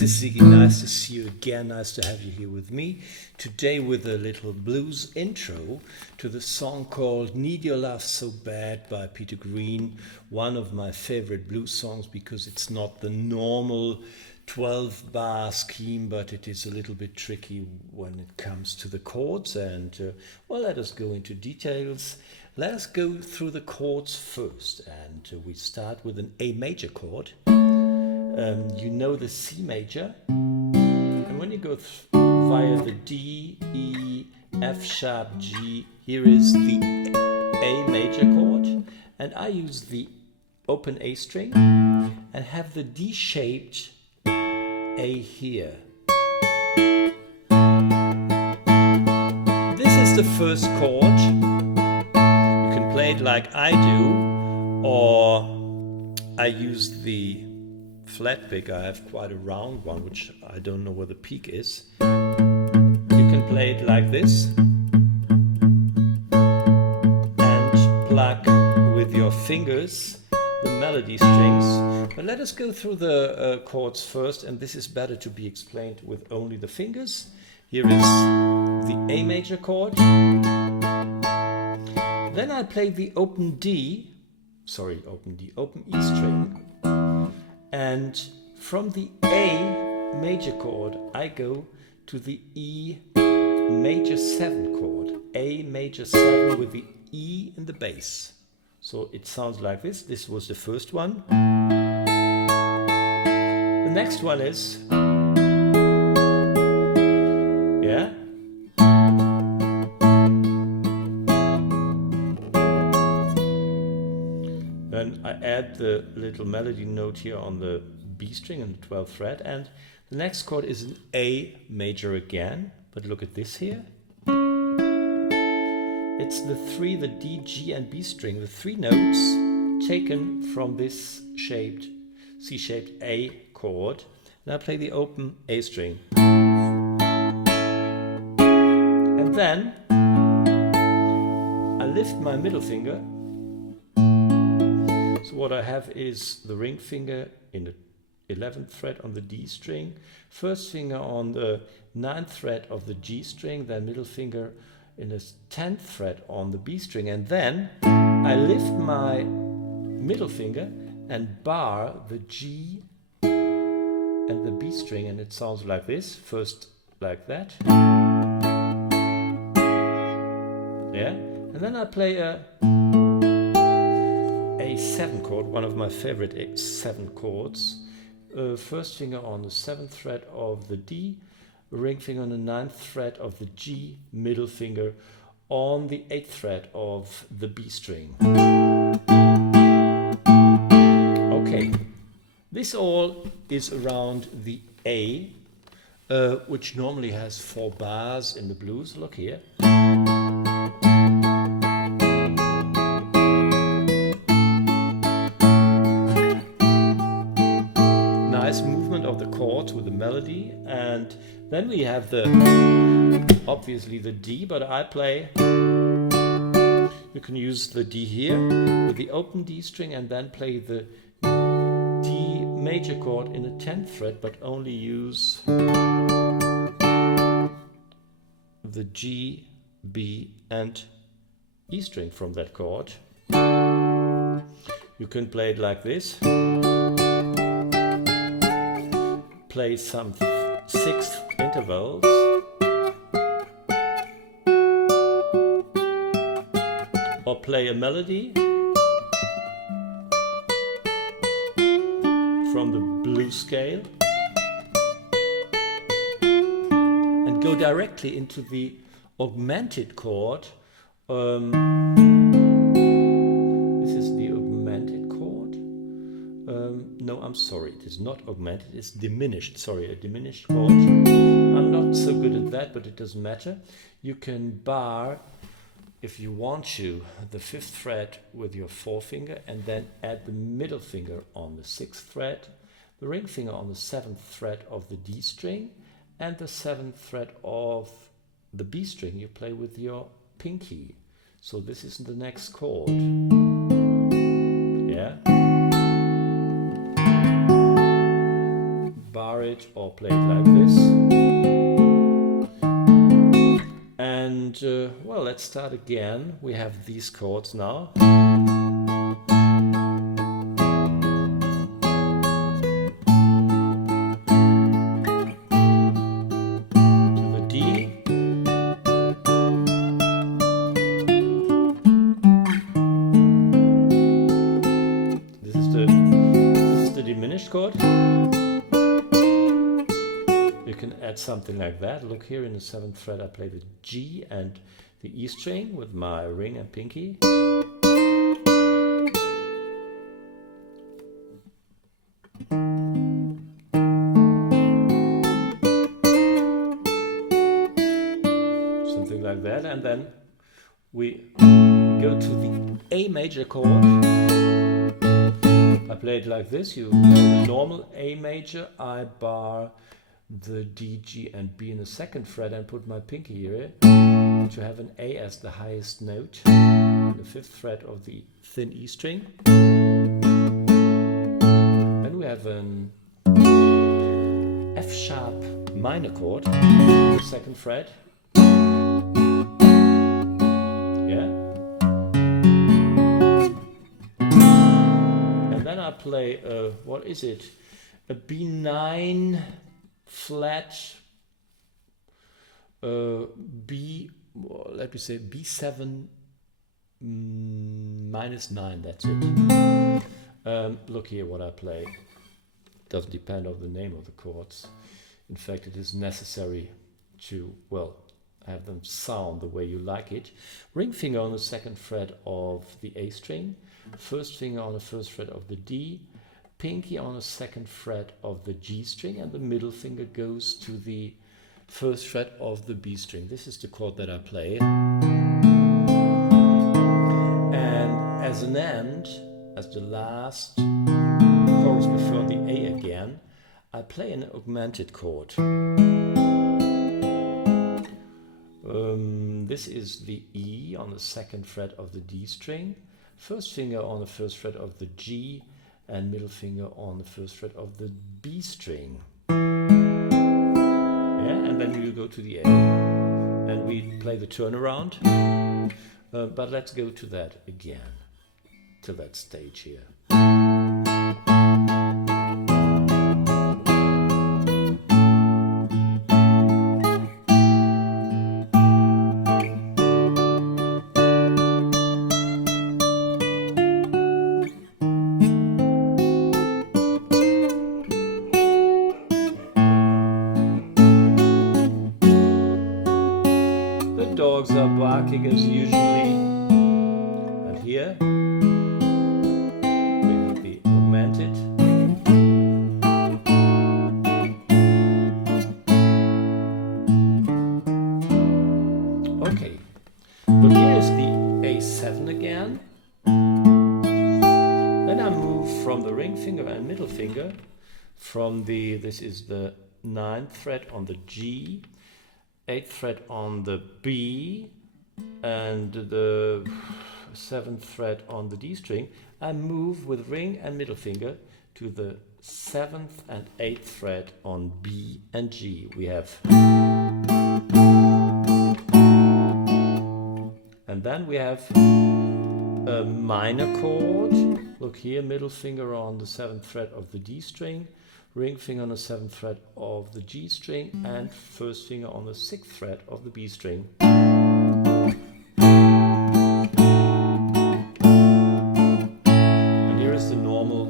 this is Siggi. Nice to see you again. Nice to have you here with me. Today with a little blues intro to the song called Need Your Love So Bad by Peter Green. One of my favorite blues songs because it's not the normal 12 bar scheme, but it is a little bit tricky when it comes to the chords. And well, let us go into details. Let us go through the chords first. And we start with an A major chord. You know the C major, and when you go via the D, E, F sharp, G, here is the A major chord, and I use the open A string and have the D-shaped A here. This is the first chord. You can play it like I do, or I use the flat pick. I have quite a round one, which I don't know where the peak is. You can play it like this and pluck with your fingers the melody strings. But let us go through the chords first, and this is better to be explained with only the fingers. Here is the A major chord. Then I play the open E string. And from the A major chord, I go to the E major 7 chord. A major 7 with the E in the bass. So it sounds like this. This was the first one. The next one is, yeah. Then I add the little melody note here on the B string and the 12th fret, and the next chord is an A major again, but look at this here. It's the three, the D, G and B string, the three notes taken from this shaped, C-shaped A chord, and I play the open A string. And then I lift my middle finger. So what I have is the ring finger in the 11th fret on the D string, first finger on the 9th fret of the G string, then middle finger in the 10th fret on the B string, and then I lift my middle finger and bar the G and the B string, and it sounds like this. First like that. Yeah, and then I play a 7 chord, one of my favorite 7 chords. First finger on the 7th fret of the D, ring finger on the 9th fret of the G, middle finger on the 8th fret of the B string. Okay, this all is around the A, which normally has 4 bars in the blues. Look here. Nice movement of the chords with the melody, and then we have obviously the D, but I play, you can use the D here with the open D string and then play the D major chord in the 10th fret, but only use the G, B and E string from that chord. You can play it like this. Play some 6th intervals, or play a melody from the blues scale and go directly into the augmented chord. This is the augmented chord. No, I'm sorry, it is not augmented, it's diminished. Sorry, a diminished chord. I'm not so good at that, but it doesn't matter. You can bar, if you want to, the 5th fret with your forefinger and then add the middle finger on the 6th fret, the ring finger on the 7th fret of the D string, and the 7th fret of the B string you play with your pinky. So this is the next chord. Yeah. bar it or play it like this. And well, let's start again. We have these chords now. To the D. This is the diminished chord. You can add something like that. Look here in the 7th fret I play the G and the E string with my ring and pinky. Something like that, and then we go to the A major chord. I play it like this. You know the normal A major, I bar the D, G and B in the 2nd fret and put my pinky here to have an A as the highest note, the 5th fret of the thin E string. Then we have an F sharp minor chord, the 2nd fret. Yeah. And then I play what is it? A B9 flat B, let me say B7 minus 9, that's it. Look here what I play. Doesn't depend on the name of the chords. In fact, it is necessary to, well, have them sound the way you like it. Ring finger on the 2nd fret of the A string, 1st finger on the 1st fret of the D, pinky on the 2nd fret of the G string, and the middle finger goes to the 1st fret of the B string. This is the chord that I play. And as an end, as the last chorus before the A again, I play an augmented chord. This is the E on the 2nd fret of the D string, 1st finger on the 1st fret of the G, and middle finger on the 1st fret of the B string. Yeah, and then you go to the A. And we play the turnaround. But let's go to that again, to that stage here. Dogs are barking as usually, and here we have the augmented. Okay, but here is the A7 again. Then I move from the ring finger and middle finger from the, this is the 9th fret on the G, 8th fret on the B, and the 7th fret on the D string. I move with ring and middle finger to the 7th and 8th fret on B and G. We have, and then we have a minor chord. Look here, middle finger on the 7th fret of the D string, ring finger on the 7th fret of the G string, and 1st finger on the 6th fret of the B string. And here is the normal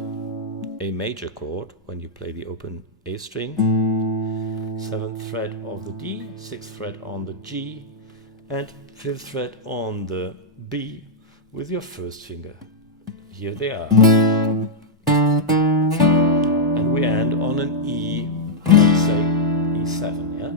A major chord when you play the open A string. 7th fret of the D, 6th fret on the G, and 5th fret on the B with your 1st finger. Here they are. We end on an E, let's say E7, yeah?